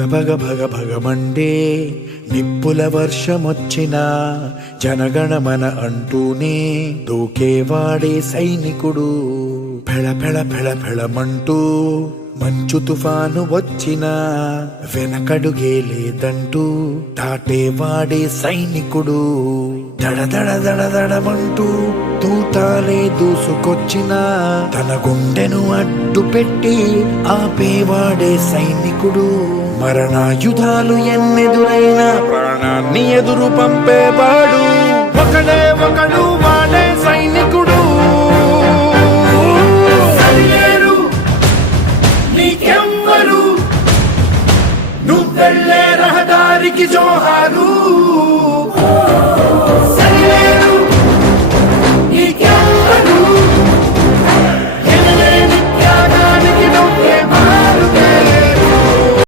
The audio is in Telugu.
భగ భగ భగమండే నిప్పుల వర్షమొచ్చినా జనగణమన అంటూనే దూకేవాడే సైనికుడు. ఫెళ ఫెళ ఫెళ ఫెళమంటూ మంచు తుఫాను వచ్చినా వెనకడుగే లేదంటూ దాటేవాడే సైనికుడు. దడ దడ దడ దడమంటూ తూటాలే దూసుకొచ్చినా తన గుండెను అడ్డు పెట్టి ఆపేవాడే సైనికుడు. మరణాయుధాలు ఎన్నెదురైనా ప్రాణాన్ని ఎదురు పంపేవాడు ఒకడే ఒకడు, వాడే సైనికుడు. నీకెవ్వరు నువ్వెళ్ళే రహదారికి జోహారు.